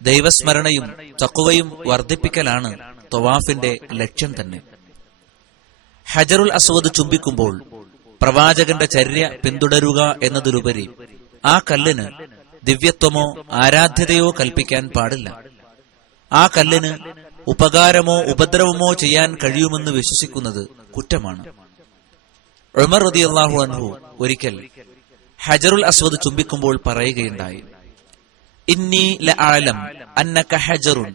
ദൈവസ്മരണയും തഖ്വയും വർദ്ധിപ്പിക്കലാണ് തവാഫിന്റെ ലക്ഷ്യം തന്നെ. ഹജറുൽ അസ്വദ് ചുംബിക്കുമ്പോൾ പ്രവാചകന്റെ ചര്യ പിന്തുടരുക എന്നതിലുപരി ആ കല്ലിന് ദിവ്യത്വമോ ആരാധ്യതയോ കൽപ്പിക്കാൻ പാടില്ല. ആ കല്ലിന് ഉപകാരമോ ഉപദ്രവമോ ചെയ്യാൻ കഴിയുമെന്ന് വിശ്വസിക്കുന്നത് കുറ്റമാണ്. ഉമർ റളിയല്ലാഹു അൻഹു ഒരിക്കൽ ഹജറുൽ അസ്വദ് ചുംബിക്കുമ്പോൾ പറയുകയുണ്ടായി, ഇന്നി ലഅലം അന്നക ഹജറുൻ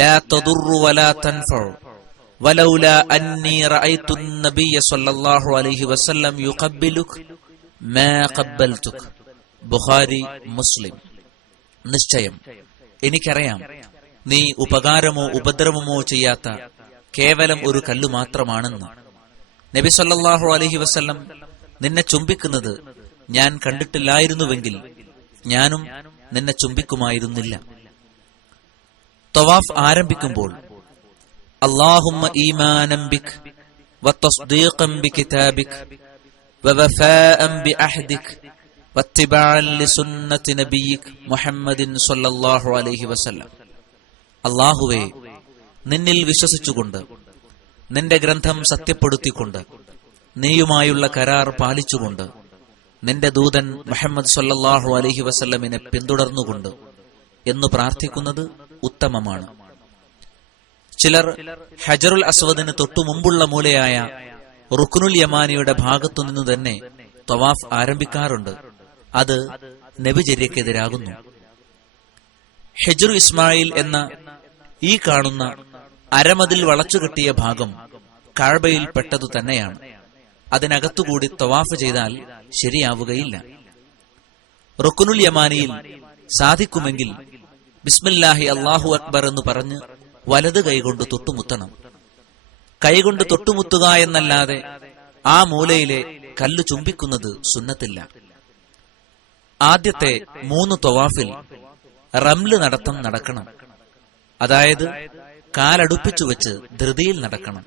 ലാ തദുറു വലാ തൻഫഉ വലൗലാ അന്നി റഅയ്തു നബിയ സ്വല്ലല്ലാഹു അലൈഹി വസല്ലം യുഖബ്ബിലുക മാ ഖബ്ബൽതുക. ബുഖാരി, മുസ്ലിം. നിശ്ചയം എനിക്കറിയാം, നീ ഉപകാരമോ ഉപദ്രവമോ ചെയ്യാത്ത കേവലം ഒരു കല്ലു മാത്രമാണെന്ന്. നബി സല്ലല്ലാഹു അലൈഹി വസല്ലം നിന്നെ ചുംബിക്കുന്നത് ഞാൻ കണ്ടിട്ടില്ലായിരുന്നുവെങ്കിൽ ഞാനും നിന്നെ ചുംബിക്കുമായിരുന്നില്ല. തവാഫ് ആരംഭിക്കുമ്പോൾ അല്ലാഹുമ്മ ഈമാനം ബിക് വതസ്ദീഖൻ ബികിതാബിക് വവഫാഅൻ ബിഅഹദിക് വത്തിബാഅൻ ലിസുന്നതി നബിയിക് മുഹമ്മദിൻ സ്വല്ലല്ലാഹു അലൈഹി വസല്ലം. അല്ലാഹുവേ, നിന്നിൽ വിശ്വസിച്ചുകൊണ്ട് നിന്റെ ഗ്രന്ഥം സത്യപ്പെടുത്തിക്കൊണ്ട് നീയുമായുള്ള കരാർ പാലിച്ചുകൊണ്ട് നിന്റെ ദൂതൻ മുഹമ്മദ് സ്വല്ലല്ലാഹു അലൈഹി വസല്ലമിനെ പിന്തുടർന്നുകൊണ്ട് എന്ന് പ്രാർത്ഥിക്കുന്നത് ഉത്തമമാണ്. ചിലർ ഹജറുൽ അസ്വദിന് തൊട്ടു മുമ്പുള്ള മൂലയായ റുക്നുൽ യമാനിയുടെ ഭാഗത്തുനിന്നു തന്നെ തവാഫ് ആരംഭിക്കാറുണ്ട്. അത് നബിചര്യക്കെതിരാകുന്നു. ഹിജ്റു ഇസ്മായിൽ എന്ന ഈ കാണുന്ന അരമതിൽ വളച്ചുകെട്ടിയ ഭാഗം കഅബയിൽ പെട്ടതു തന്നെയാണ്. അതിനകത്തുകൂടി തവാഫ് ചെയ്താൽ ശരിയാവുകയില്ല. റുക്നുൽ യമാനിയിൽ സാധിക്കുമെങ്കിൽ ബിസ്മില്ലാഹി അല്ലാഹു അക്ബർ എന്ന് പറഞ്ഞ് വലത് കൈകൊണ്ട് തൊട്ടുമുത്തണം. കൈകൊണ്ട് തൊട്ടുമുത്തുക എന്നല്ലാതെ ആ മൂലയിലെ കല്ല് ചുംബിക്കുന്നത് സുന്നത്തില്ല. ആദ്യത്തെ 3 തവാഫിൽ റംല് നടത്തം നടക്കണം. അതായത് കാലടുപ്പിച്ചു വെച്ച് ധൃതിയിൽ നടക്കണം.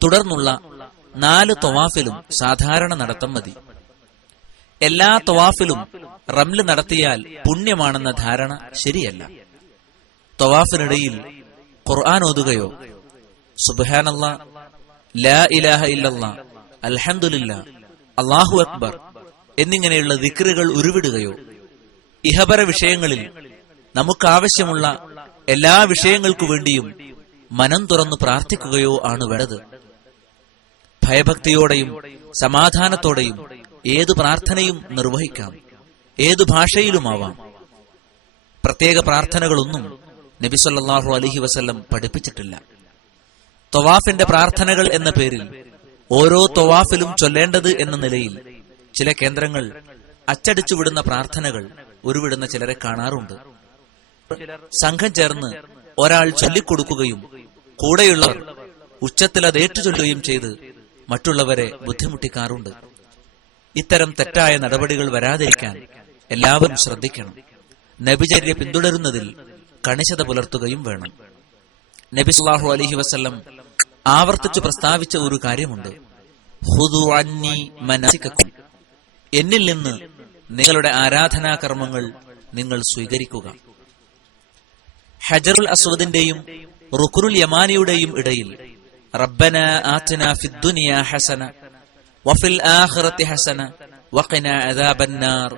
തുടർന്നുള്ള 4 തവാഫിലും സാധാരണ നടത്തം മതി. എല്ലാ തവാഫിലും റംല് നടത്തിയാൽ പുണ്യമാണെന്ന ധാരണ ശരിയല്ല. തവാഫിനിടയിൽ ഖുർആൻ ഓതുകയോ സുബ്ഹാനല്ലാഹ്, ലാ ഇലാഹ ഇല്ലല്ലാഹ്, അൽഹംദുലില്ലാഹ്, അല്ലാഹു അക്ബർ എന്നിങ്ങനെയുള്ള ദിക്റുകൾ ഉരുവിടുകയോ ഇഹപര വിഷയങ്ങളിൽ നമുക്കാവശ്യമുള്ള എല്ലാ വിഷയങ്ങൾക്കു വേണ്ടിയും മനം തുറന്നു പ്രാർത്ഥിക്കുകയോ ആണ് വേണ്ടത്. ഭയഭക്തിയോടെയും സമാധാനത്തോടെയും ഏതു പ്രാർത്ഥനയും നിർവഹിക്കാം, ഏതു ഭാഷയിലുമാവാം. പ്രത്യേക പ്രാർത്ഥനകളൊന്നും നബി സല്ലല്ലാഹു അലൈഹി വസല്ലം പഠിപ്പിച്ചിട്ടില്ല. തവാഫിന്റെ പ്രാർത്ഥനകൾ എന്ന പേരിൽ ഓരോ തവാഫിലും ചൊല്ലേണ്ടത് എന്ന നിലയിൽ ചില കേന്ദ്രങ്ങൾ അച്ചടിച്ചുവിടുന്ന പ്രാർത്ഥനകൾ ഉരുവിടുന്ന ചിലരെ കാണാറുണ്ട്. സംഘം ചേർന്ന് ഒരാൾ ചൊല്ലിക്കൊടുക്കുകയും കൂടെയുള്ളവർ ഉച്ചത്തിൽ അത് ഏറ്റുചൊല്ലുകയും ചെയ്ത് മറ്റുള്ളവരെ ബുദ്ധിമുട്ടിക്കാറുണ്ട്. ഇത്തരം തെറ്റായ നടപടികൾ വരാതിരിക്കാൻ എല്ലാവരും ശ്രദ്ധിക്കണം. നബിചര്യ പിന്തുടരുന്നതിൽ കണിശത പുലർത്തുകയും വേണം. നബി സല്ലല്ലാഹു അലൈഹി വസല്ലം ആവർത്തിച്ചു പ്രസ്താവിച്ച ഒരു കാര്യമുണ്ട്. ഖുദു അന്നി മനാസികക്കും, എന്നിൽ നിന്ന് നിങ്ങളുടെ ആരാധനാകർമ്മങ്ങൾ നിങ്ങൾ സ്വീകരിക്കുക. ഹജറുൽ അസ്വദിന്റെയും റുക്നുൽ യമാനിയുടെയും ഇടയിൽ റബ്ബനാ ആതിനാ ഫിദ്ദുനിയാ ഹസന വഫിൽ ആഖിറതി ഹസന വഖിനാ അദാബന്നാർ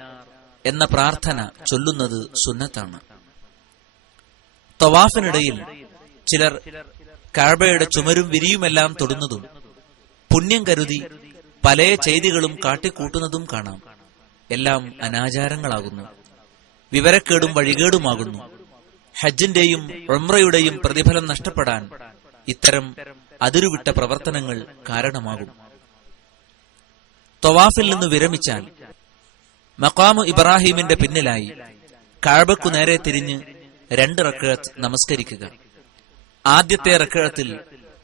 എന്ന പ്രാർത്ഥന ചൊല്ലുന്നത് സുന്നത്താണ്. തവാഫിനിടയിൽ ചിലർ കഅബയുടെ ചുമരും വിരിയുമെല്ലാം തൊടുന്നതും പുണ്യം കരുതി പല ചെയ്തികളും കാട്ടിക്കൂട്ടുന്നതും കാണാം. എല്ലാം അനാചാരങ്ങളാകുന്നു, വിവരക്കേടും വഴികേടുമാകുന്നു. ഹജ്ജിന്റെയും ഉംറയുടെയും പ്രതിഫലം നഷ്ടപ്പെടാൻ ഇത്തരം അതിരുവിട്ട പ്രവർത്തനങ്ങൾ കാരണമാകും. തവാഫിൽ നിന്ന് വിരമിച്ചാൽ മഖാമു ഇബ്രാഹിമിന്റെ പിന്നിലായി കഅബക്കു നേരെ തിരിഞ്ഞ് 2 റക്അത്ത് നമസ്കരിക്കുക. ആദ്യത്തെ റക്അത്തിൽ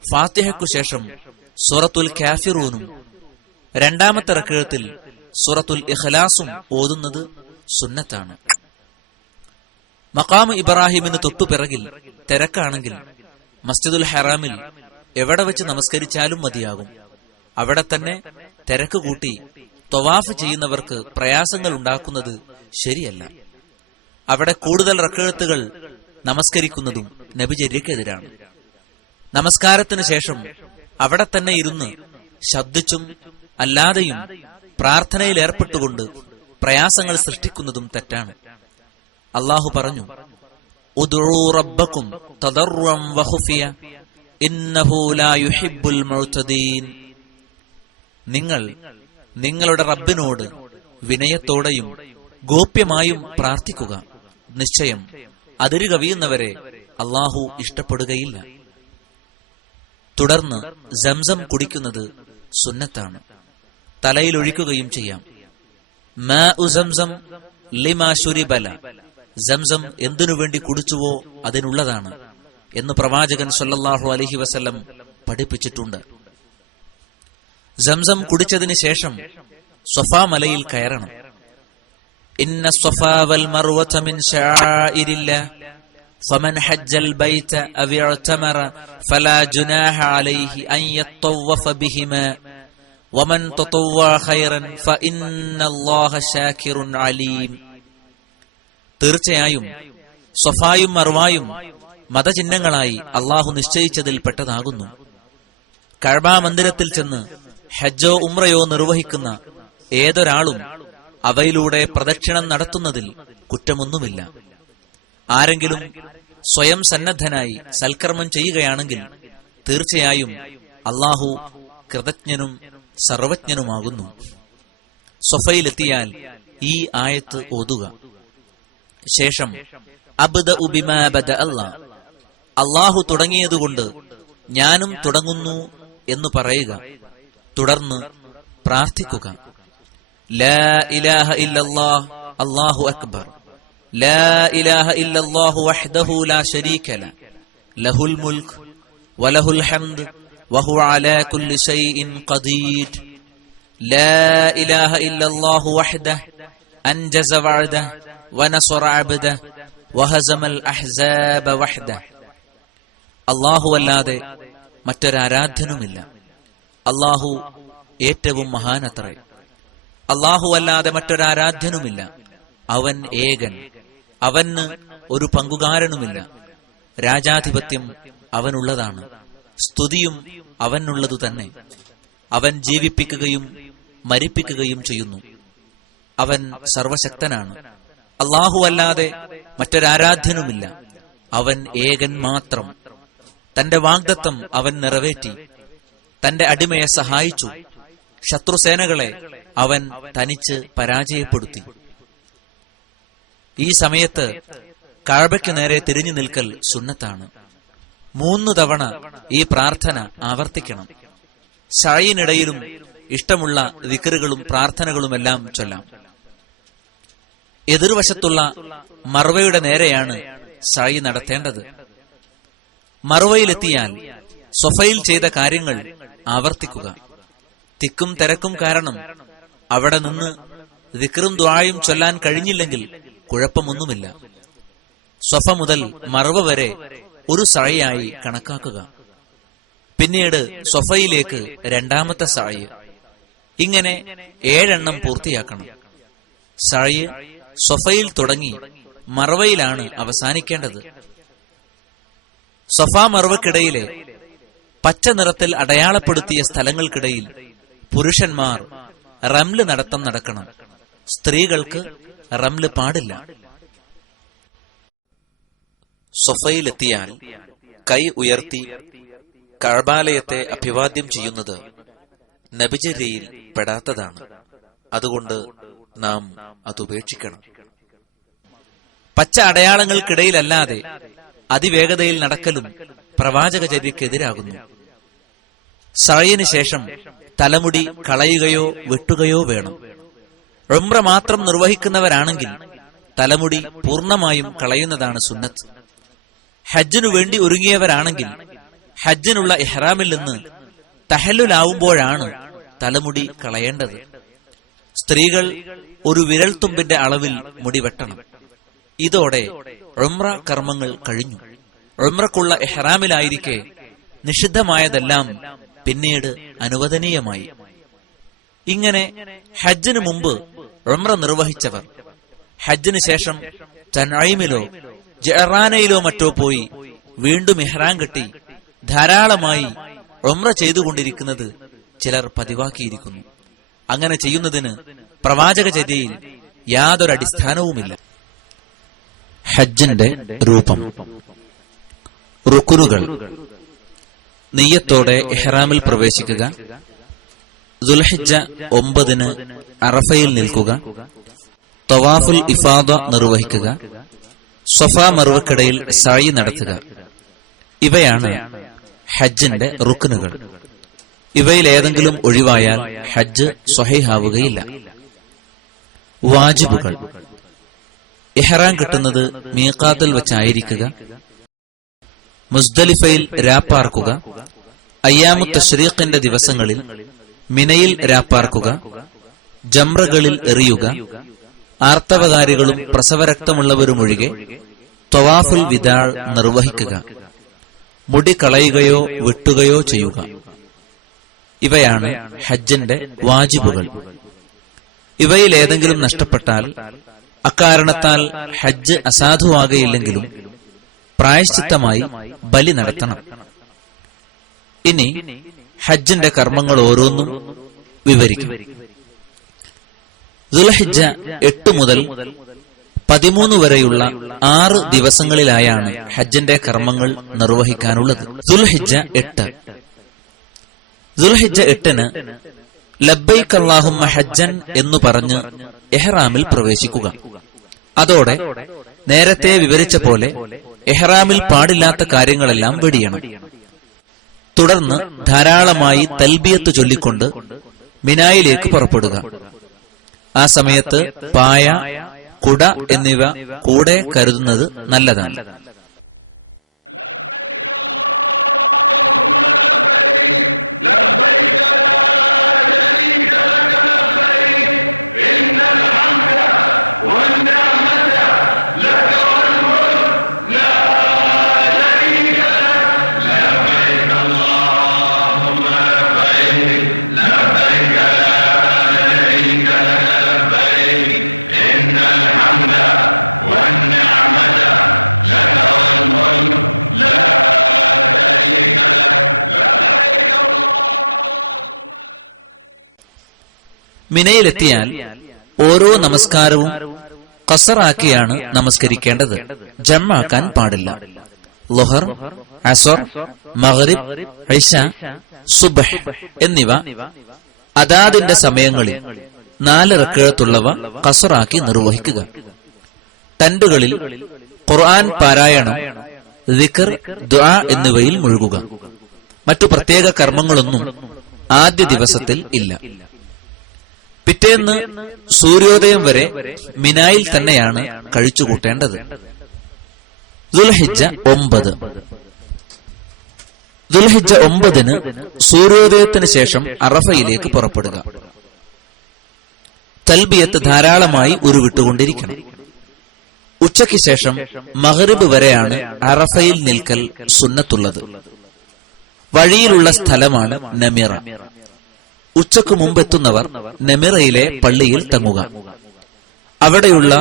ഫാത്തിഹയ്ക്കു ശേഷം സൂറത്തുൽ കാഫിറൂനും രണ്ടാമത്തെ റക്അത്തിൽ സൂറത്തുൽ ഇഖ്ലാസും ഓതുന്നത് സുന്നത്താണ്. മഖാമു ഇബ്രാഹിമിന് തൊട്ടുപിറകിൽ തിരക്കാണെങ്കിൽ മസ്ജിദുൽ ഹറാമിൽ എവിടെ വെച്ച് നമസ്കരിച്ചാലും മതിയാകും. അവിടെ തന്നെ തിരക്ക് കൂട്ടി തവാഫ് ചെയ്യുന്നവർക്ക് പ്രയാസങ്ങൾ ഉണ്ടാക്കുന്നത് ശരിയല്ല. അവിടെ കൂടുതൽ റക്അത്തുകൾ നമസ്കരിക്കുന്നതും നബിചര്യക്കെതിരാണ്. നമസ്കാരത്തിന് ശേഷം അവിടെ തന്നെ ഇരുന്ന് ശബ്ദിച്ചും അല്ലാതെയും പ്രാർത്ഥനയിൽ ഏർപ്പെട്ടുകൊണ്ട് പ്രയാസങ്ങൾ സൃഷ്ടിക്കുന്നതും തെറ്റാണ്. അല്ലാഹു പറഞ്ഞു, ഉദ്ഉ റബ്ബക്കും തദർറുൻ വഖുഫിയ ഇന്നഹു ലാ യുഹിബ്ബുൽ മുഅ്തദീൻ. നിങ്ങൾ നിങ്ങളുടെ റബ്ബിനോട് വിനയത്തോടെയും ഗോപ്യമായും പ്രാർത്ഥിക്കുക. നിശ്ചയം അതിരു കവിയുന്നവരെ അല്ലാഹു ഇഷ്ടപ്പെടുകയില്ല. തുടർന്ന് സംസം കുടിക്കുന്നത് സുന്നത്താണ്. തലയിലൊഴിക്കുകയും ചെയ്യാം. മാഉ സംസം ലിമാ ശുരിബല. സംസം എന്തിനു വേണ്ടി കുടിച്ചുവോ അതിനുള്ളതാണ് എന്ന് പ്രവാചകൻ സല്ലല്ലാഹു അലൈഹി വസല്ലം പഠിപ്പിച്ചിട്ടുണ്ട്. സംസം കുടിച്ചതിന് ശേഷം സ്വഫാ മലയിൽ കയറണം. ഇന്ന സ്വഫാ വൽ മർവത മിൻ ശആഇരില്ലാഹ് ഫമൻ ഹജ്ജൽ ബൈത അവ ഇഅ്തമറ ഫലാ ജുനാഹ അലൈഹി അൻ യത്തവഫ ബിഹിമാ വമൻ തതവ്വഅ ഖൈറൻ ഫഇന്നല്ലാഹ ശാകിറുൻ അലീം. തീർച്ചയായും സ്വഫായും മർവായും മതചിഹ്നങ്ങളായി അള്ളാഹു നിശ്ചയിച്ചതിൽ പെട്ടതാകുന്നു. കഅബ മന്ദിരത്തിൽ ചെന്ന് ഹജ്ജോ ഉംറയോ നിർവഹിക്കുന്ന ഏതൊരാളും അവയിലൂടെ പ്രദക്ഷിണം നടത്തുന്നതിൽ കുറ്റമൊന്നുമില്ല. ആരെങ്കിലും സ്വയം സന്നദ്ധനായി സൽക്കർമ്മം ചെയ്യുകയാണെങ്കിൽ തീർച്ചയായും അള്ളാഹു കൃതജ്ഞനും സർവജ്ഞനുമാകുന്നു. സ്വഫയിലെത്തിയാൽ ഈ ആയത്ത് ഓതുക. ശേഷം അബ്ദഉ ബിമാ ബദഅ അല്ലാഹ്, അള്ളാഹു തുടങ്ങിയതുകൊണ്ട് ഞാനും തുടങ്ങുന്നു എന്ന് പറയുക. തുടർന്ന് പ്രാർത്ഥിക്കുക. ലാ ഇലാഹ ഇല്ലല്ലാഹ് അല്ലാഹു അക്ബർ. ലാ ഇലാഹ ഇല്ലല്ലാഹു വഹ്ദഹു ലാ ശരീക ലഹു ലഹുൽ മുൽക് വലഹുൽ ഹംദ് വഹുവ അലാ കുല്ലി ശൈഇൻ ഖദീർ. ലാ ഇലാഹ ഇല്ലല്ലാഹു വഹ്ദഹു അൻജസ വഅദഹു വനസറ അബ്ദഹു വഹസമൽ അഹ്സാബ വഹ്ദഹു. അല്ലാഹു അല്ലാതെ മറ്റൊരാരാധ്യനുമില്ല. അല്ലാഹു ഏറ്റവും മഹാനത്രേ. അല്ലാഹു അല്ലാതെ മറ്റൊരാരാധ്യനുമില്ല. അവൻ ഏകൻ, അവന് ഒരു പങ്കുകാരനുമില്ല. രാജാധിപത്യം അവനുള്ളതാണ്, സ്തുതിയും അവനുള്ളതു തന്നെ. അവൻ ജീവിപ്പിക്കുകയും മരിപ്പിക്കുകയും ചെയ്യുന്നു. അവൻ സർവശക്തനാണ്. അല്ലാഹു അല്ലാതെ മറ്റൊരാരാധ്യനുമില്ല. അവൻ ഏകൻ മാത്രം. തന്റെ വാഗ്ദത്തം അവൻ നിറവേറ്റി. തന്റെ അടിമയെ സഹായിച്ചു. ശത്രുസേനകളെ അവൻ തനിച്ച് പരാജയപ്പെടുത്തി. ഈ സമയത്ത് കഅബയ്ക്ക് നേരെ തിരിഞ്ഞു നിൽക്കൽ സുന്നത്താണ്. 3 തവണ ഈ പ്രാർത്ഥന ആവർത്തിക്കണം. സഅയിനിടയിലും ഇഷ്ടമുള്ള ദിക്റുകളും പ്രാർത്ഥനകളുമെല്ലാം ചൊല്ലാം. എതിർവശത്തുള്ള മർവയുടെ നേരെയാണ് സഅയി നടത്തേണ്ടത്. മർവയിലെത്തിയാൽ സ്വഫയിൽ ചെയ്ത കാര്യങ്ങൾ ആവർത്തിക്കുക. തിക്കും തിരക്കും കാരണം അവിടെ നിന്ന് ദിക്റും ദുആയും ചൊല്ലാൻ കഴിഞ്ഞില്ലെങ്കിൽ കുഴപ്പമൊന്നുമില്ല. സ്വഫ മുതൽ മർവ വരെ ഒരു സഅയായി കണക്കാക്കുക. പിന്നീട് സ്വഫയിലേക്ക് രണ്ടാമത്തെ സഅയ്. ഇങ്ങനെ 7 എണ്ണം പൂർത്തിയാക്കണം. സഅയ് സ്വഫയിൽ തുടങ്ങി മർവയിലാണ് അവസാനിക്കേണ്ടത്. സ്വഫ മർവക്കിടയിലെ പച്ച നിറത്തിൽ അടയാളപ്പെടുത്തിയ സ്ഥലങ്ങൾക്കിടയിൽ പുരുഷന്മാർ റംല് നടത്തം നടക്കണം. സ്ത്രീകൾക്ക് റംല് പാടില്ല. സ്വഫയിലെത്തിയാൽ കൈ ഉയർത്തി കഅബാലയത്തെ അഭിവാദ്യം ചെയ്യുന്നത് നബിചര്യയിൽ പെടാത്തതാണ്. അതുകൊണ്ട് നാം അതുപേക്ഷിക്കണം. പച്ച അടയാളങ്ങൾക്കിടയിലല്ലാതെ അതിവേഗതയിൽ നടക്കലും പ്രവാചകചര്യക്കെതിരാകുന്നു. സഅയിന് ശേഷം തലമുടി കളയുകയോ വെട്ടുകയോ വേണം. ഉംറ മാത്രം നിർവഹിക്കുന്നവരാണെങ്കിൽ തലമുടി പൂർണ്ണമായും കളയുന്നതാണ് സുന്നത്ത്. ഹജ്ജിനു വേണ്ടി ഒരുങ്ങിയവരാണെങ്കിൽ ഹജ്ജിനുള്ള ഇഹ്റാമിൽ നിന്ന് തഹല്ലുലാവുമ്പോഴാണ് തലമുടി കളയേണ്ടത്. സ്ത്രീകൾ ഒരു വിരൽത്തുമ്പിന്റെ അളവിൽ മുടി വെട്ടണം. ഇതോടെ ഉംറ കർമ്മങ്ങൾ കഴിഞ്ഞു. ഉംറക്കുള്ള ഇഹ്റാമിലായിരിക്കെ നിഷിദ്ധമായതെല്ലാം പിന്നീട് അനുവദനീയമായി. ഇങ്ങനെ ഹജ്ജിനു മുമ്പ് ഉംറ നിർവഹിച്ചവർ ഹജ്ജിന് ശേഷം തൻഈമിലോ ജഅറാനയിലോ മറ്റോ പോയി വീണ്ടും ഇഹ്റാം കെട്ടി ധാരാളമായി ഉംറ ചെയ്തുകൊണ്ടിരിക്കുന്നത് ചിലർ പതിവാക്കിയിരിക്കുന്നു. അങ്ങനെ ചെയ്യുന്നതിന് പ്രവാചകചര്യയിൽ യാതൊരു അടിസ്ഥാനവുമില്ല. ഹജ്ജിന്റെ രൂപം. റുക്കുനുകൾ: നിയ്യത്തോടെ ഇഹ്റാമിൽ പ്രവേശിക്കുക, ദുൽഹിജ്ജ 9 അറഫയിൽ നിൽക്കുക, തവാഫുൽ ഇഫാദ നിർവഹിക്കുക, സ്വഫാ മർവക്കിടയിൽ സഅയ് നടത്തുക. ഇവയാണ് ഹജ്ജിന്റെ റുക്നുകൾ. ഇവയിൽ ഏതെങ്കിലും ഒഴിവായാൽ ഹജ്ജ് സ്വഹീഹാവുകയില്ല. വാജിബുകൾ: ഇഹ്റാം കിട്ടുന്നത് മീഖാത്തിൽ വച്ചായിരിക്കുക, മുസ്ദലിഫയിൽ രാപ്പാർക്കുക, അയ്യാമു തശ്രീഖിന്റെ ദിവസങ്ങളിൽ മിനയിൽ രാപ്പാർക്കുക, ജംറകളിൽ എറിയുക, ആർത്തവകാരികളും പ്രസവരക്തമുള്ളവരുമൊഴികെ തവാഫുൽ വിദാ നിർവഹിക്കുക, മുടി കളയുകയോ വെട്ടുകയോ ചെയ്യുക. ഇവയാണ് ഹജ്ജിന്റെ വാജിബുകൾ. ഇവയിൽ ഏതെങ്കിലും നഷ്ടപ്പെട്ടാൽ അക്കാരണത്താൽ ഹജ്ജ് അസാധുവാകയില്ലെങ്കിലും പ്രായശ്ചിത്തമായി ബലി നടത്തണം. ഇനി ഹജ്ജിന്റെ കർമ്മങ്ങൾ ഓരോന്നും വിവരിക്കും. ദുൽഹിജ്ജ 8 മുതൽ 13 വരെയുള്ള 6 ദിവസങ്ങളിലായാണ് ഹജ്ജിന്റെ കർമ്മങ്ങൾ നിർവഹിക്കാനുള്ളത്. ദുൽഹിജ്ജ 8. ദുൽഹിജ്ജ 8-ന് ലബ്ബൈക് അല്ലാഹുമ്മ ഹജ്ജൻ എന്നു പറഞ്ഞ് ഇഹ്റാമിൽ പ്രവേശിക്കുക. അതോടെ നേരത്തെ വിവരിച്ച പോലെ ഇഹ്റാമിൽ പാടില്ലാത്ത കാര്യങ്ങളെല്ലാം വെടിയണം. തുടർന്ന് ധാരാളമായി തൽബിയത്ത് ചൊല്ലിക്കൊണ്ട് മിനായിലേക്ക് പുറപ്പെടുക. ആ സമയത്ത് പായ, കുട എന്നിവ കൂടെ കരുതുന്നത് നല്ലതാണ്. മിനയിലെത്തിയാൽ ഓരോ നമസ്കാരവും ഖസറാക്കിയാണ് നമസ്കരിക്കേണ്ടത്. ജംആക്കാൻ പാടില്ല. ളുഹർ, അസ്ർ, മഗ്രിബ്, ഇശ, സുബ്ഹ് എന്നിവ അതാതിന്റെ സമയങ്ങളിൽ 4 റക്അത്തുള്ളവ ഖസറാക്കി നിർവഹിക്കുക. ടെന്റുകളിൽ ഖുർആൻ പാരായണം, ദിക്ർ, ദുആ എന്നിവയിൽ മുഴുകുക. മറ്റു പ്രത്യേക കർമ്മങ്ങളൊന്നും ആദ്യ ദിവസത്തിൽ ഇല്ല. പിറ്റേന്ന് സൂര്യോദയം വരെ മിനായിൽ തന്നെയാണ് കഴിച്ചുകൂട്ടേണ്ടത്. ദുൽഹിജ്ജ 9. ദുൽഹിജ്ജ 9-ന് സൂര്യോദയത്തിന് ശേഷം അറഫയിലേക്ക് പുറപ്പെടുക. തൽബിയത്ത് ധാരാളമായി ഉരുവിട്ടുകൊണ്ടിരിക്കണം. ഉച്ചയ്ക്ക് ശേഷം മഗ്രിബ് വരെയാണ് അറഫയിൽ നിൽക്കൽ സുന്നത്തുള്ളത്. വഴിയിലുള്ള സ്ഥലമാണ് നമിറ. ഉച്ചക്ക് മുമ്പെത്തുന്നവർ നമിറയിലെ പള്ളിയിൽ തങ്ങുക. അവിടെയുള്ള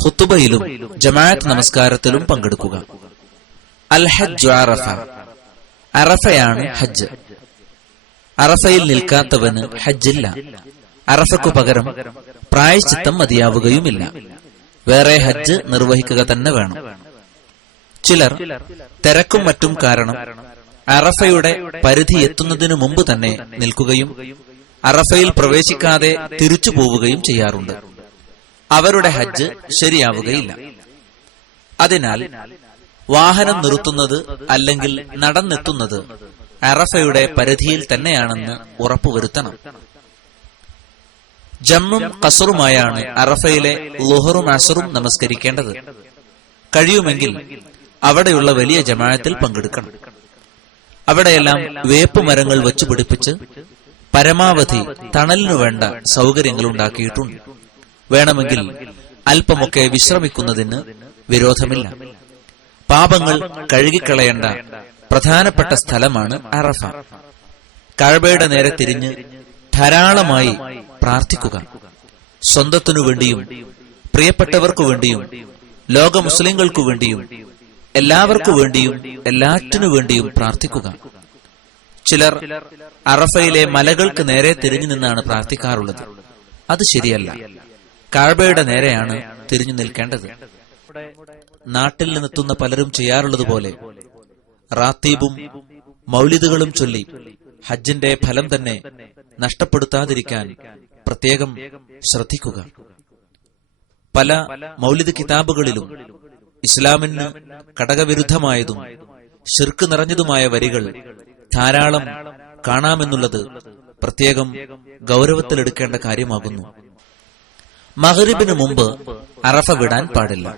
ഖുതുബയിലും ജമാഅത്ത് നമസ്കാരത്തിലും പങ്കെടുക്കുക. അൽ ഹജ്ജ് അറഫ. അറഫയാണ് ഹജ്ജ്. അറഫയിൽ നിൽക്കാത്തവന് ഹജ്ജില്ല. അറഫയ്ക്കു പകരം പ്രായശ്ചിത്തം മതിയാവുകയുമില്ല. വേറെ ഹജ്ജ് നിർവഹിക്കുക തന്നെ വേണം. ചിലർ തിരക്കും മറ്റും കാരണം അറഫയുടെ പരിധി എത്തുന്നതിനു മുമ്പ് തന്നെ നിൽക്കുകയും അറഫയിൽ പ്രവേശിക്കാതെ തിരിച്ചു പോവുകയും ചെയ്യാറുണ്ട്. അവരുടെ ഹജ്ജ് ശരിയാവുകയില്ല. അതിനാൽ വാഹനം നിർത്തുന്നത് അല്ലെങ്കിൽ നടന്നെത്തുന്നത് അറഫയുടെ പരിധിയിൽ തന്നെയാണെന്ന് ഉറപ്പുവരുത്തണം. ജമ്മും ഖസറുമായാണ് അറഫയിലെ ളുഹറും അസ്റും നമസ്കരിക്കേണ്ടത്. കഴിയുമെങ്കിൽ അവിടെയുള്ള വലിയ ജമാഅത്തിൽ പങ്കെടുക്കണം. അവിടെയെല്ലാം വേപ്പുമരങ്ങൾ വെച്ചു പിടിപ്പിച്ച് പരമാവധി തണലിനു വേണ്ട സൗകര്യങ്ങൾ ഉണ്ടാക്കിയിട്ടുണ്ട്. വേണമെങ്കിൽ അല്പമൊക്കെ വിശ്രമിക്കുന്നതിന് വിരോധമില്ല. പാപങ്ങൾ കഴുകിക്കളയേണ്ട പ്രധാനപ്പെട്ട സ്ഥലമാണ് അറഫ. കഅബയുടെ നേരെ തിരിഞ്ഞ് ധാരാളമായി പ്രാർത്ഥിക്കുക. സ്വന്തത്തിനു വേണ്ടിയും പ്രിയപ്പെട്ടവർക്കു വേണ്ടിയും ലോക മുസ്ലിങ്ങൾക്കു വേണ്ടിയും എല്ലാവർക്കു വേണ്ടിയും എല്ലാറ്റിനു വേണ്ടിയും പ്രാർത്ഥിക്കുക. ചിലർ അറഫയിലെ മലകൾക്ക് നേരെ തിരിഞ്ഞു നിന്നാണ് പ്രാർത്ഥിക്കാറുള്ളത്. അത് ശരിയല്ല. കഅബയുടെ നേരെയാണ് തിരിഞ്ഞു നിൽക്കേണ്ടത്. നാട്ടിൽ നിന്നെത്തുന്ന പലരും ചെയ്യാറുള്ളതുപോലെ റാത്തീബും മൗലിദുകളും ചൊല്ലി ഹജ്ജിന്റെ ഫലം തന്നെ നഷ്ടപ്പെടുത്താതിരിക്കാൻ പ്രത്യേകം ശ്രദ്ധിക്കുക. പല മൗലിദ് കിതാബുകളിലും ഇസ്ലാമിന് കടകവിരുദ്ധമായതും ശിർക്ക് നിറഞ്ഞതുമായ വരികൾ ധാരാളം കാണാമെന്നുള്ളത് പ്രത്യേകം ഗൗരവത്തിലെടുക്കേണ്ട കാര്യമാകുന്നു. മഗ്രിബിന് മുമ്പ് അറഫ വിടാൻ പാടില്ല.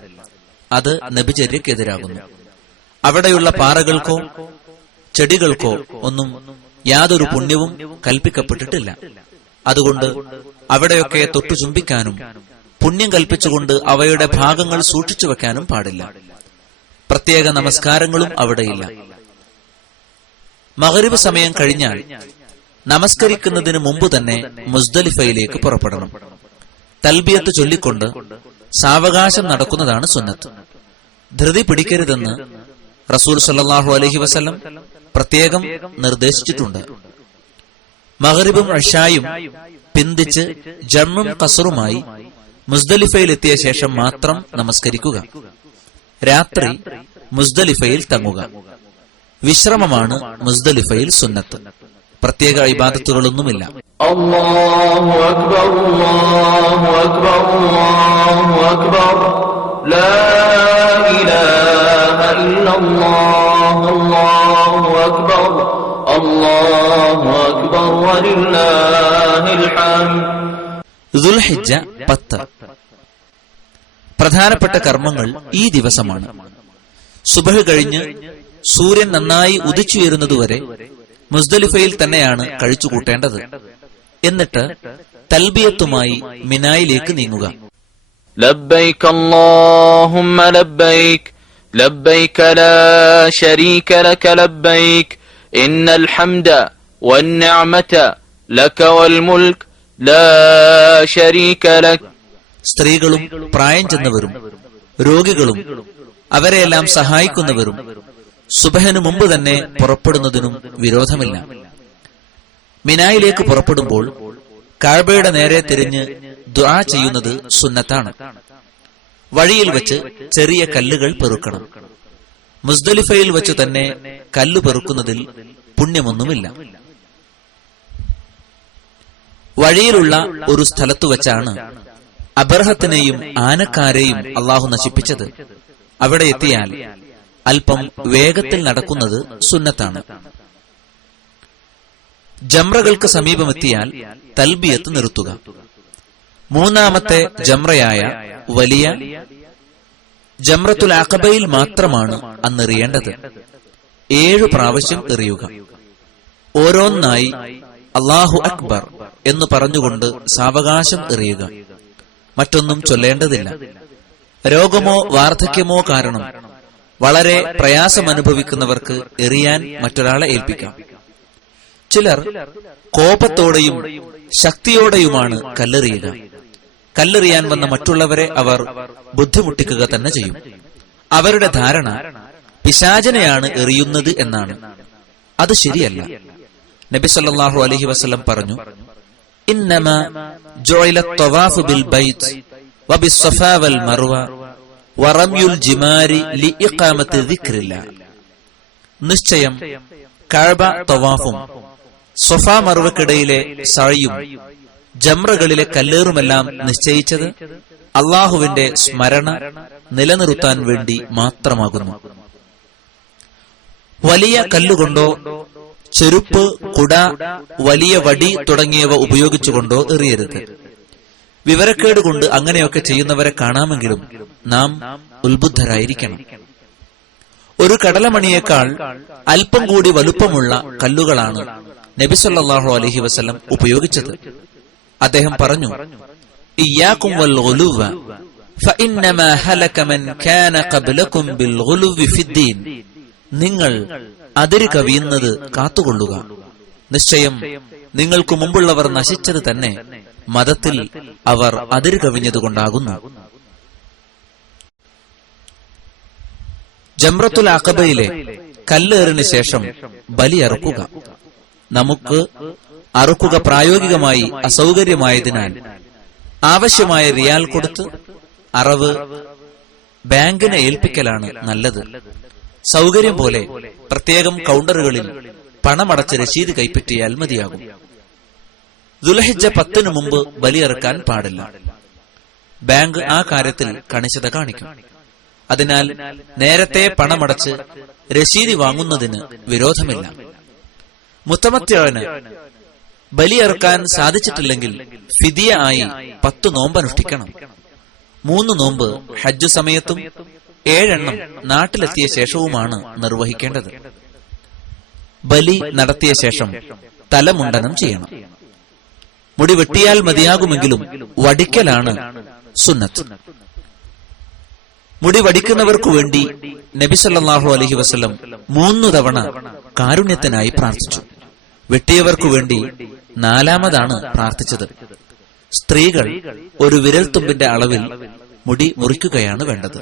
അത് നബിചര്യക്കെതിരാകുന്നു. അവിടെയുള്ള പാറകൾക്കോ ചെടികൾക്കോ ഒന്നും യാതൊരു പുണ്യവും കൽപ്പിക്കപ്പെട്ടിട്ടില്ല. അതുകൊണ്ട് അവിടെയൊക്കെ തൊട്ടു ചുംബിക്കാനും പുണ്യം കൽപ്പിച്ചുകൊണ്ട് അവയുടെ ഭാഗങ്ങൾ സൂക്ഷിച്ചു വെക്കാനും പാടില്ല. പ്രത്യേക നമസ്കാരങ്ങളും അവിടെയില്ല. മഗ്രിബ് സമയം കഴിഞ്ഞാൽ നമസ്കരിക്കുന്നതിന് മുമ്പ് തന്നെ മുസ്ദലിഫയിലേക്ക് പുറപ്പെടണം. തൽബിയത്ത് ചൊല്ലിക്കൊണ്ട് സാവകാശം നടക്കുന്നതാണ് സുന്നത്ത്. ധൃതി പിടിക്കരുതെന്ന് റസൂൽ സല്ലല്ലാഹു അലൈഹി വസല്ലം പ്രത്യേകം നിർദ്ദേശിച്ചിട്ടുണ്ട്. മഗ്രിബും ഇശായും പിന്തിച്ച് ജമ്മും ഖസറുമായി മുസ്ദലിഫയിലെത്തിയ ശേഷം മാത്രം നമസ്കരിക്കുക. രാത്രി മുസ്ദലിഫയിൽ തങ്ങുക. വിശ്രമമാണ് മുസ്ദലിഫയിൽ സുന്നത്ത്. പ്രത്യേക ഇബാദത്തുകളൊന്നുമില്ല. അല്ലാഹു അക്ബർ അല്ലാഹു അക്ബർ അല്ലാഹു അക്ബർ ലാ ഇലാഹ ഇല്ലല്ലാഹ് അല്ലാഹു അക്ബർ അല്ലാഹു അക്ബർ വലില്ലാഹിൽ ഹംദ്. ദുൽഹിജ്ജ 10 പ്രധാനപ്പെട്ട കർമ്മങ്ങൾ ഈ ദിവസമാണ്. സുബഹ് കഴിഞ്ഞ് സൂര്യൻ നന്നായി ഉദിച്ചുയരുന്നതുവരെ മുസ്ദലിഫയിൽ തന്നെയാണ് കഴിച്ചുകൂട്ടേണ്ടത്. എന്നിട്ട് തൽബിയത്തുമായി മിനായിലേക്ക് നീങ്ങുക. ലബ്ബൈക അല്ലാഹുമ്മ ലബ്ബൈക ലബ്ബൈക ലാ ശരീക ലക ലബ്ബൈക ഇന്നൽ ഹംദ വന്നിഅമത ലക വൽ മുൽക് ലാ ശരീക ലക. സ്ത്രീകളും പ്രായം ചെന്നവരും രോഗികളും അവരെയെല്ലാം സഹായിക്കുന്നവരും സുബഹിന് മുമ്പ് തന്നെ പുറപ്പെടുന്നതിനും വിരോധമില്ല. മിനായിലേക്ക് പുറപ്പെടുമ്പോൾ കഅബയുടെ നേരെ തിരിഞ്ഞ് ദുആ ചെയ്യുന്നത് സുന്നത്താണ്. വഴിയിൽ വെച്ച് ചെറിയ കല്ലുകൾ പെറുക്കണം. മുസ്ദലിഫയിൽ വെച്ച് തന്നെ കല്ല് പെറുക്കുന്നതിൽ പുണ്യമൊന്നുമില്ല. വഴിയിലുള്ള ഒരു സ്ഥലത്തു വെച്ചാണ് അബർഹത്തിനെയും ആനക്കാരെയും അള്ളാഹു നശിപ്പിച്ചത്. അവിടെ എത്തിയാൽ അല്പം വേഗത്തിൽ നടക്കുന്നത് സുന്നത്താണ്. ജംറകൾക്ക് സമീപമെത്തിയാൽ തൽബിയത്ത് നിർത്തുക. മൂന്നാമത്തെ ജംറയായ വലിയ ജംറത്തുൽ അഖബയിൽ മാത്രമാണ് അന്നെറിയേണ്ടത്. 7 പ്രാവശ്യം എറിയുക. ഓരോന്നായി അല്ലാഹു അക്ബർ എന്ന് പറഞ്ഞുകൊണ്ട് സാവകാശം എറിയുക. മറ്റൊന്നും ചൊല്ലേണ്ടതില്ല. രോഗമോ വാർദ്ധക്യമോ കാരണം വളരെ പ്രയാസമനുഭവിക്കുന്നവർക്ക് എറിയാൻ മറ്റൊരാളെ ഏൽപ്പിക്കാം. ചിലർ കോപത്തോടെയും ശക്തിയോടെയുമാണ് കല്ലെറിയുക. കല്ലെറിയാൻ വന്ന മറ്റുള്ളവരെ അവർ ബുദ്ധിമുട്ടിക്കുക തന്നെ ചെയ്യും. അവരുടെ ധാരണ പിശാചിനെയാണ് എറിയുന്നത് എന്നാണ്. അത് ശരിയല്ല. നബി സല്ലല്ലാഹു അലൈഹി വസല്ലം പറഞ്ഞു, ഇന്നമാ ജുഇലത് തവാഫു ബിൽ ബൈത്ത് വബിസ്സഫാ വൽ മർവ വറമ്യുൽ ജിമാരി ലിഇഖാമത്തി ദിക്രില്ലാഹ്. നിശ്ചയം കഅബ തവാഫും സഫാ മർവക്കിടയിലെ സഅയും ജംറകളിലെ കല്ലേറുമെല്ലാം നിശ്ചയിച്ചത് അള്ളാഹുവിന്റെ സ്മരണ നിലനിർത്താൻ വേണ്ടി മാത്രമാകുന്നു. വലിയ കല്ലുകൊണ്ടോ ചെരുപ്പ്, കുട, വലിയ വടി തുടങ്ങിയവ ഉപയോഗിച്ചുകൊണ്ടോ എറിയരുത്. വിവരക്കേട് കൊണ്ട് അങ്ങനെയൊക്കെ ചെയ്യുന്നവരെ കാണാമെങ്കിലും നാം ഉത്ബുദ്ധരായിരിക്കണം. ഒരു കടലമണിയേക്കാൾ അല്പം കൂടി വലുപ്പമുള്ള കല്ലുകളാണ് നബി സല്ലല്ലാഹു അലൈഹി വസല്ലം ഉപയോഗിച്ചത്. അദ്ദേഹം പറഞ്ഞു, ഇയ്യാകും വൽ ഗുലുവ ഫഇന്നമാ ഹലക മൻ കാന ഖബ്ലകും ബിൽ ഗുലുവി ഫിദ്ദീൻ. നിങ്ങൾ അതിര് കവിയുന്നത് കാത്തുകൊള്ളുക. നിശ്ചയം നിങ്ങൾക്ക് മുമ്പുള്ളവർ നശിച്ചത് തന്നെ മതത്തിൽ അവർ അതിര് കവിഞ്ഞതുകൊണ്ടാകുന്നു. ജംറത്തുൽ അഖബയിലെ കല്ലേറിന് ശേഷം ബലി അറുക്കുക. നമുക്ക് അറുക്കുക പ്രായോഗികമായി അസൗകര്യമായതിനാൽ ആവശ്യമായ റിയാൽ കൊടുത്ത് അറവ് ബാങ്കിനെ ഏൽപ്പിക്കലാണ് നല്ലത്. സൗകര്യം പോലെ പ്രത്യേകം കൗണ്ടറുകളിൽ പണമടച്ച് രശീത് കൈപ്പറ്റിയാൽ മതിയാകും. ദുൽഹിജ്ജ 10 മുമ്പ് ബലിയറുക്കാൻ പാടില്ല. ബാങ്ക് ആ കാര്യത്തിൽ കണിശത കാണിക്കും. അതിനാൽ നേരത്തെ പണമടച്ച് രശീതി വാങ്ങുന്നതിന് വിരോധമില്ല. മുത്തമത്തിയന് ബലിയറുക്കാൻ സാധിച്ചിട്ടില്ലെങ്കിൽ ഫിദിയ ആയി 10 നോമ്പ് അനുഷ്ഠിക്കണം. 3 നോമ്പ് ഹജ്ജ് സമയത്തും 7 നാട്ടിലെത്തിയ ശേഷവുമാണ് നിർവഹിക്കേണ്ടത്. ബലി നടത്തിയ ശേഷം തലമുണ്ടനം ചെയ്യണം. മുടി വെട്ടിയാൽ മതിയാകുമെങ്കിലും വടിക്കലാണ് സുന്നത്ത്. മുടി വടിക്കുന്നവർക്കു വേണ്ടി നബി സല്ലല്ലാഹു അലൈഹി വസല്ലം 3 തവണ കാരുണ്യത്തിനായി പ്രാർത്ഥിച്ചു. വെട്ടിയവർക്കു വേണ്ടി 4ാമതാണ് പ്രാർത്ഥിച്ചത്. സ്ത്രീകൾ ഒരു വിരൽത്തുമ്പിന്റെ അളവിൽ മുടി മുറിക്കുകയാണ് വേണ്ടത്.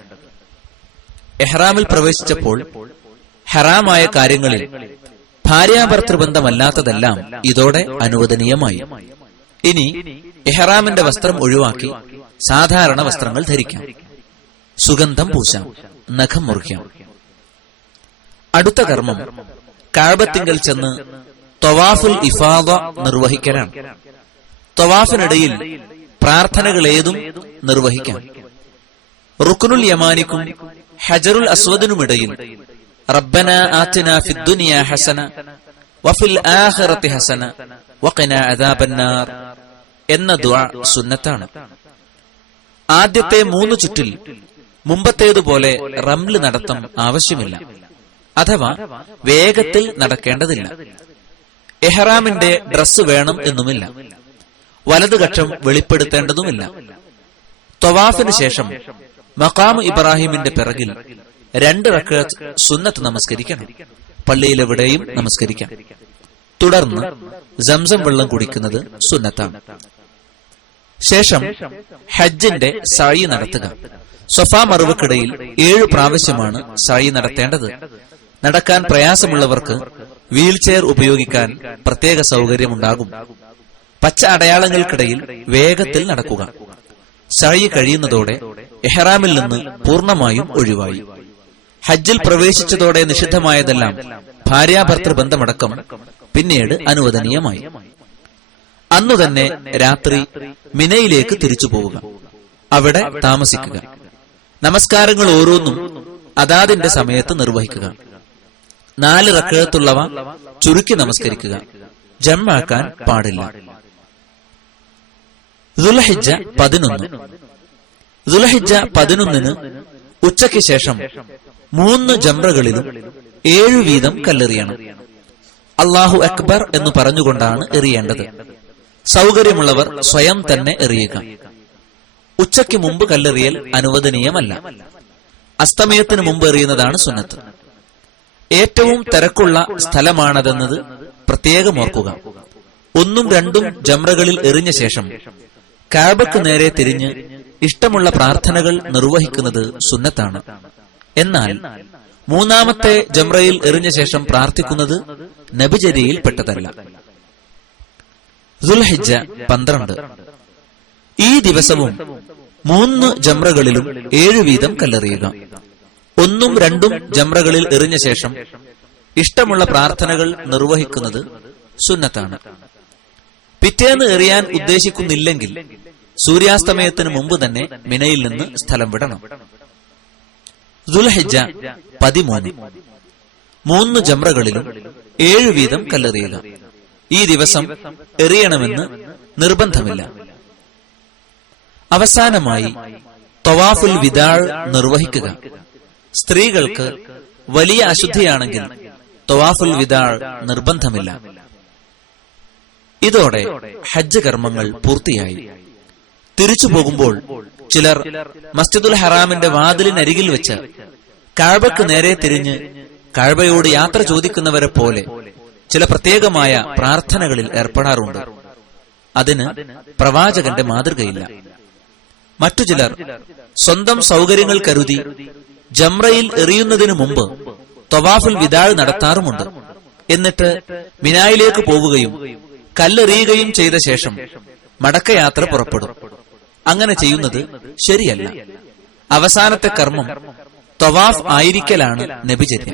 എഹ്റാമിൽ പ്രവേശിച്ചപ്പോൾ ഹറാമായ കാര്യങ്ങളിൽ ഭാര്യാഭർത്തൃബന്ധമല്ലാത്തതെല്ലാം ഇതോടെ അനുവദനീയമായി. ഇനി ഇഹ്റാമിന്റെ വസ്ത്രം ഒഴിവാക്കി സാധാരണ വസ്ത്രങ്ങൾ ധരിക്കാം. സുഗന്ധം പൂശാം, നഖം മുറിക്കാം. അടുത്ത കർമ്മം കഅബത്തിങ്കൽ ചെന്ന് തവാഫുൽ ഇഫാദ നിർവഹിക്കലാണ്. തവാഫിനിടയിൽ പ്രാർത്ഥനകളേതും നിർവഹിക്കാം. റുക്നുൽ യമാനിക്കും ഹജറുൽ അസ്വദിനുമിടയിൽ റബ്ബനാ ആതിനാ ഫിദ്ദുനിയാ ഹസന വഫിൽ ആഖിറതി ഹസന വഖിനാ അദാബന്നാർ എന്ന ദുആ സുന്നത്താണ്. ആദ്യത്തെ 3 ചുറ്റിൽ മുമ്പത്തേതുപോലെ റംല് നടത്തം ആവശ്യമില്ല, അഥവാ വേഗത്തിൽ നടക്കേണ്ടതില്ല. എഹ്റാമിന്റെ ഡ്രസ്സ് വേണം എന്നുമില്ല. വലതുകക്ഷം വെളിപ്പെടുത്തേണ്ടതുമില്ല. ത്വവാഫിന് ശേഷം മഖാമ് ഇബ്രാഹിമിന്റെ പിറകിൽ 2 റക്അത്ത് സുന്നത്ത് നമസ്കരിക്കണം. പള്ളിയിലെവിടെയും നമസ്കരിക്കാം. തുടർന്ന് സംസം വെള്ളം കുടിക്കുന്നത് സുന്നത്താണ്. ശേഷം ഹജ്ജിന്റെ സഅയ് നടത്തുക. സ്വഫാ മറുവക്കിടയിൽ 7 പ്രാവശ്യമാണ് സഅയ് നടത്തേണ്ടത്. നടക്കാൻ പ്രയാസമുള്ളവർക്ക് വീൽചെയർ ഉപയോഗിക്കാൻ പ്രത്യേക സൗകര്യമുണ്ടാകും. പച്ച അടയാളങ്ങൾക്കിടയിൽ വേഗത്തിൽ നടക്കുക. സഅയ് കഴിയുന്നതോടെ ഇഹ്റാമിൽ നിന്ന് പൂർണ്ണമായും ഒഴിവായി. ഹജ്ജിൽ പ്രവേശിച്ചതോടെ നിഷിദ്ധമായതെല്ലാം ഭാര്യാഭർത്തൃ ബന്ധമടക്കം പിന്നീട് അനുവദനീയമായി. അന്നു തന്നെ രാത്രി മിനയിലേക്ക് തിരിച്ചു പോവുക. അവിടെ താമസിക്കുക. നമസ്കാരങ്ങൾ ഓരോന്നും അതാതിന്റെ സമയത്ത് നിർവഹിക്കുക. 4 റക്അത്തുള്ളവ ചുരുക്കി നമസ്കരിക്കുക. ജംആക്കാൻ പാടില്ല. ദുൽഹിജ്ജ 11. ദുൽഹിജ്ജ 11 ഉച്ചയ്ക്ക് ശേഷം 3 ജംറകളിലും 7 വീതം കല്ലെറിയണം. അല്ലാഹു അക്ബർ എന്ന് പറഞ്ഞുകൊണ്ടാണ് എറിയേണ്ടത്. സൗകര്യമുള്ളവർ സ്വയം തന്നെ എറിയുക. ഉച്ചയ്ക്ക് മുമ്പ് കല്ലെറിയൽ അനുവദനീയമല്ല. അസ്തമയത്തിന് മുമ്പ് എറിയുന്നതാണ് സുന്നത്ത്. ഏറ്റവും തിരക്കുള്ള സ്ഥലമാണതെന്നത് പ്രത്യേകം ഓർക്കുക. 1ഉം 2ഉം ജംറകളിൽ എറിഞ്ഞ ശേഷം കഅബക്ക് നേരെ തിരിഞ്ഞ് ഇഷ്ടമുള്ള പ്രാർത്ഥനകൾ നിർവഹിക്കുന്നത് സുന്നത്താണ്. എന്നാൽ 3ാമത്തെ ജംറയിൽ എറിഞ്ഞ ശേഷം പ്രാർത്ഥിക്കുന്നത് നബിചര്യയിൽ പെട്ടതല്ല. ദുൽഹിജ്ജ 12. ഈ ദിവസവും 3 ജംറകളിലും 7 വീതം കല്ലെറിയുക. 1ഉം 2ഉം ജംറകളിൽ എറിഞ്ഞ ശേഷം ഇഷ്ടമുള്ള പ്രാർത്ഥനകൾ നിർവഹിക്കുന്നത് സുന്നത്താണ്. പിറ്റേന്ന് എറിയാൻ ഉദ്ദേശിക്കുന്നില്ലെങ്കിൽ സൂര്യാസ്തമയത്തിന് മുമ്പ് തന്നെ മിനയിൽ നിന്ന് സ്ഥലം വിടണം. ദുൽഹിജ്ജ 13. 3 ജംറകളിലും 7 വീതം കല്ലെറിയുക. ഈ ദിവസം എറിയണമെന്ന് നിർബന്ധമില്ല. അവസാനമായി തവാഫുൽ വിദാഅ് നിർവഹിക്കുക. സ്ത്രീകൾക്ക് വലിയ അശുദ്ധിയാണെങ്കിൽ തവാഫുൽ വിദാഅ് നിർബന്ധമില്ല. ഇതോടെ ഹജ്ജ് കർമ്മങ്ങൾ പൂർത്തിയായി. തിരിച്ചു പോകുമ്പോൾ ചിലർ മസ്ജിദുൽ ഹറാമിന്റെ വാതിലിനരികിൽ വെച്ച് കഅബക്ക് നേരെ തിരിഞ്ഞ് കഅബയോട് യാത്ര ചോദിക്കുന്നവരെ പോലെ ചില പ്രത്യേകമായ പ്രാർത്ഥനകളിൽ ഏർപ്പെടാറുണ്ട്. അതിന് പ്രവാചകന്റെ മാതൃകയില്ല. മറ്റു ചിലർ സ്വന്തം സൗകര്യങ്ങൾ കരുതി ജംറയിൽ എറിയുന്നതിനു മുമ്പ് തവാഫുൽ വിദാഅ് നടത്താറുമുണ്ട്. എന്നിട്ട് മിനായിലേക്ക് പോവുകയും കല്ലെറിയുകയും ചെയ്ത ശേഷം മടക്കയാത്ര പുറപ്പെടും. അങ്ങനെ ചെയ്യുന്നത് ശരിയല്ല. അവസാനത്തെ കർമ്മം തവാഫ് ആയിരിക്കലാണ് നബിചര്യ.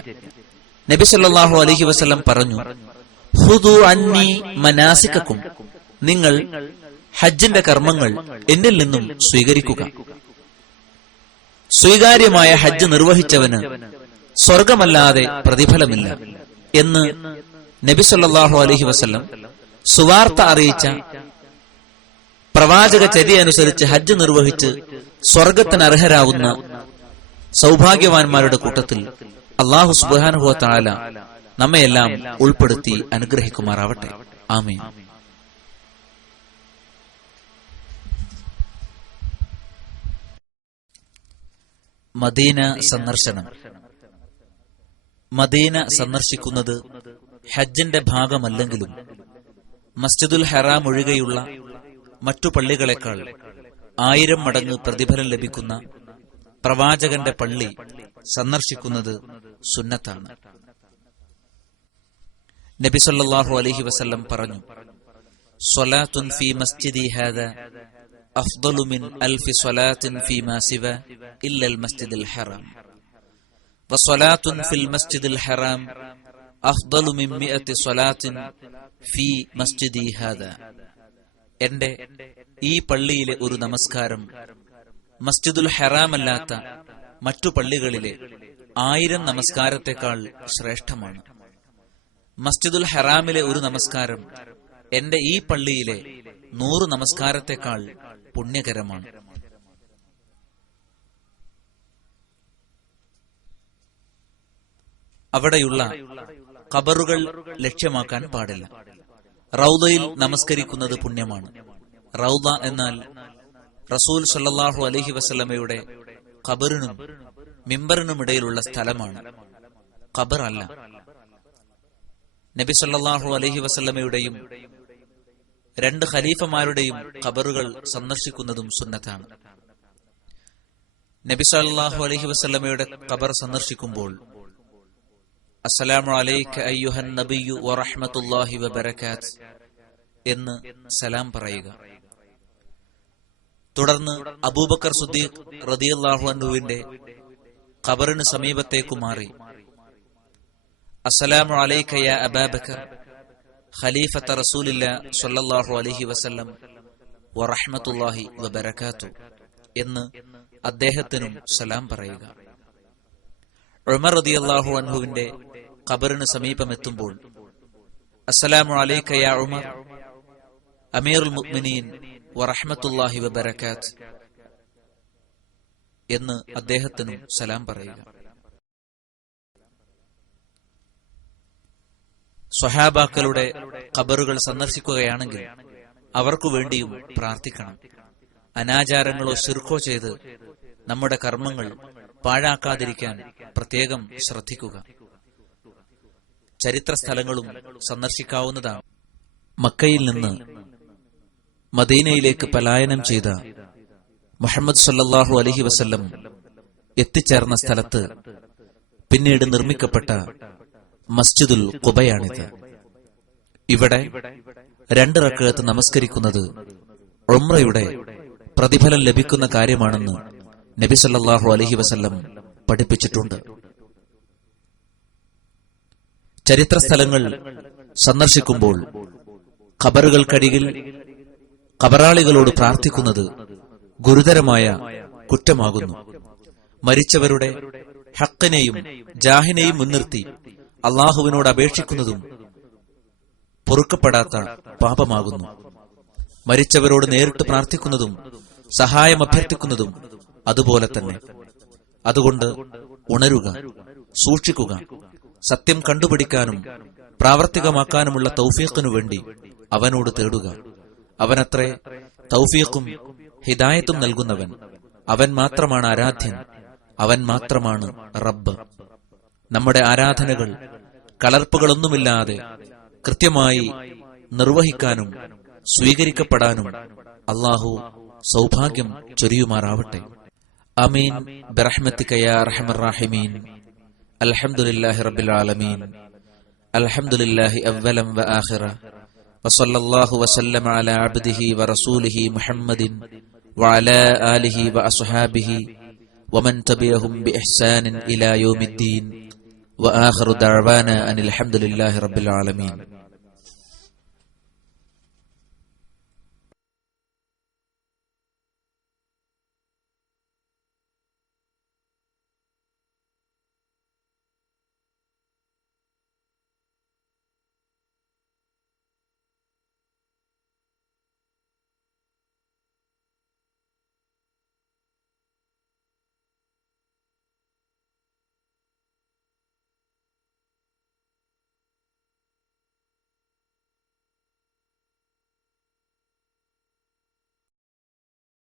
നബി സല്ലല്ലാഹു അലൈഹി വസല്ലം പറഞ്ഞു, ഖുദൂ അന്നി മനാസികക്കും, നിങ്ങൾ ഹജ്ജിന്റെ കർമ്മങ്ങൾ എന്നിൽ നിന്നും സ്വീകരിക്കുക. സ്വീകാര്യമായ ഹജ്ജ് നിർവഹിച്ചവന് സ്വർഗമല്ലാതെ പ്രതിഫലമില്ല എന്ന് നബി സല്ലല്ലാഹു അലൈഹി വസല്ലം സുവാർത്ത അറിയിച്ച പ്രവാചക ചര്യ അനുസരിച്ച് ഹജ്ജ് നിർവഹിച്ച് സ്വർഗത്തിന് അർഹരാവുന്ന സൗഭാഗ്യവാന്മാരുടെ കൂട്ടത്തിൽ അല്ലാഹു സുബ്ഹാനഹു വ തആല നമ്മയെല്ലാം ഉൾപ്പെടുത്തി അനുഗ്രഹിക്കുമാറാവട്ടെ. ആമീൻ. മദീന സന്ദർശനം. മദീന സന്ദർശിക്കുന്നത് ഹജ്ജിന്റെ ഭാഗമല്ലെങ്കിലും മസ്ജിദുൽ ഹറാം ഒഴികെയുള്ള മറ്റു പള്ളികളെക്കാൾ 1000 മടങ്ങ് പ്രതിഫലം ലഭിക്കുന്ന പ്രവാചകന്റെ പള്ളി സന്ദർശിക്കുന്നത് സുന്നത്താണ്. നബി സല്ലല്ലാഹു അലൈഹി വസല്ലം പറഞ്ഞു, സ്വലാത്തുൻ ഫീ മസ്ജിദി ഹാദാ അഫ്ദലു മിൻ അൽഫി സ്വലാത്തിൻ ഫീമാ സിവാ ഇല്ലൽ മസ്ജിദുൽ ഹറാം വസ്വലാത്തുൻ ഫിൽ മസ്ജിദുൽ ഹറാം അഫ്ദലു മിൻ 100 സ്വലാത്തിൻ ഫീ മസ്ജിദി ഹാദാ. എന്റെ ഈ പള്ളിയിലെ ഒരു നമസ്കാരം മസ്ജിദുൽ ഹറാമല്ലാത്ത മറ്റു പള്ളികളിലെ 1000 നമസ്കാരത്തെക്കാൾ ശ്രേഷ്ഠമാണ്. മസ്ജിദുൽ ഹറാമിലെ ഒരു നമസ്കാരം എന്റെ ഈ പള്ളിയിലെ 100 നമസ്കാരത്തെക്കാൾ പുണ്യകരമാണ്. അവിടെയുള്ള ഖബറുകൾ ലക്ഷ്യമാക്കാൻ പാടില്ല. റൗദയിൽ നമസ്കരിക്കുന്നത് പുണ്യമാണ്. റൗദ എന്നാൽ റസൂൽ സല്ലല്ലാഹു അലൈഹി വസല്ലമയുടെ ഖബറിനും മിമ്പറിനുമിടയിലുള്ള സ്ഥലമാണ്, ഖബർ അല്ല. നബി സല്ലല്ലാഹു അലൈഹി വസല്ലമയുടെയും 2 ഖലീഫമാരുടെയും ഖബറുകൾ സന്ദർശിക്കുന്നതും സുന്നത്താണ്. നബി സല്ലല്ലാഹു അലൈഹി വസല്ലമയുടെ ഖബർ സന്ദർശിക്കുമ്പോൾ അസ്സലാമു അലൈക അയ്യുഹൻ നബിയ്യു വറഹ്മത്തുള്ളാഹി വബറകാത്ത് എന്ന് സലാം പറയുക. തുടർന്ന് അബൂബക്കർ സിദ്ദീഖ് റളിയല്ലാഹു അൻഹുവിന്റെ ഖബറിന് സമീപത്തേക്ക് മാറി അസ്സലാമു അലൈക യാ അബൂബക്കർ ഖലീഫത റസൂലില്ലാഹി സ്വല്ലല്ലാഹു അലൈഹി വസല്ലം വറഹ്മത്തുള്ളാഹി വബറകാത്തു എന്ന് അദ്ദേഹത്തിനും സലാം പറയുക. ഉമർ റളിയല്ലാഹു അൻഹുവിന്റെ ഖബറിന് സമീപമെത്തുമ്പോൾ അസ്സലാമു അലൈക യാ ഉമർ അമീറുൽ മുഅ്മിനീൻ വറഹ്മത്തുള്ളാഹി വബറകാത്ത് എന്ന് അദ്ദേഹത്തിനും സലാം പറയുക. സ്വഹാബാക്കളുടെ ഖബറുകൾ സന്ദർശിക്കുകയാണെങ്കിൽ അവർക്കു വേണ്ടിയും പ്രാർത്ഥിക്കണം. അനാചാരങ്ങളോ ശിർക്കോ ചെയ്ത് നമ്മുടെ കർമ്മങ്ങൾ പാഴാക്കാതിരിക്കാൻ പ്രത്യേകം ശ്രദ്ധിക്കുക. ചരിത്ര സ്ഥലങ്ങളും സന്ദർശിക്കാവുന്നതാണ്. മക്കയിൽ നിന്ന് മദീനയിലേക്ക് പലായനം ചെയ്ത മുഹമ്മദ് സല്ലല്ലാഹു അലൈഹി വസല്ലം എത്തിച്ചേർന്ന സ്ഥലത്ത് പിന്നീട് നിർമ്മിക്കപ്പെട്ട മസ്ജിദുൽ ഖുബയാണിത്. ഇവിടെ 2 റക്അത്ത് നമസ്കരിക്കുന്നത് ഉംറയുടെ പ്രതിഫലം ലഭിക്കുന്ന കാര്യമാണെന്ന് നബി സല്ലല്ലാഹു അലൈഹി വസല്ലം പഠിപ്പിച്ചിട്ടുണ്ട്. ചരിത്ര സ്ഥലങ്ങൾ സന്ദർശിക്കുമ്പോൾ ഖബറുകൾക്കരികിൽ ഖബറാളികളോട് പ്രാർത്ഥിക്കുന്നത് ഗുരുതരമായ കുറ്റമാകുന്നു. മരിച്ചവരുടെ ഹഖിനെയും ജാഹിനെയും മുൻനിർത്തി അള്ളാഹുവിനോട് അപേക്ഷിക്കുന്നതും പൊറുക്കപ്പെടാത്ത പാപമാകുന്നു. മരിച്ചവരോട് നേരിട്ട് പ്രാർത്ഥിക്കുന്നതും സഹായം അഭ്യർത്ഥിക്കുന്നതും അതുപോലെ തന്നെ. അതുകൊണ്ട് ഉണരുക, സൂക്ഷിക്കുക. സത്യം കണ്ടുപിടിക്കാനും പ്രാവർത്തികമാക്കാനുമുള്ള തൗഫീഖിനു വേണ്ടി അവനോട് തേടുക. അവനത്രേ തൗഫീഖും ഹിദായത്തും നൽകുന്നവൻ. അവൻ മാത്രമാണ് ആരാധ്യൻ, അവൻ മാത്രമാണ് റബ്ബ്. നമ്മുടെ ആരാധനകൾ കലർപ്പുകളൊന്നുമില്ലാതെ കൃത്യമായി നിർവഹിക്കാനും സ്വീകരിക്കപ്പെടാനും അല്ലാഹു സൗഭാഗ്യം ചൊരിയുമാറാവട്ടെ. آمين برحمتك يا أرحم الراحمين. الحمد لله رب العالمين. الحمد لله أولا وآخرا، وصلى الله وسلم على عبده ورسوله محمد وعلى آله وأصحابه ومن تبعهم بإحسان إلى يوم الدين، وآخر دعوانا أن الحمد لله رب العالمين.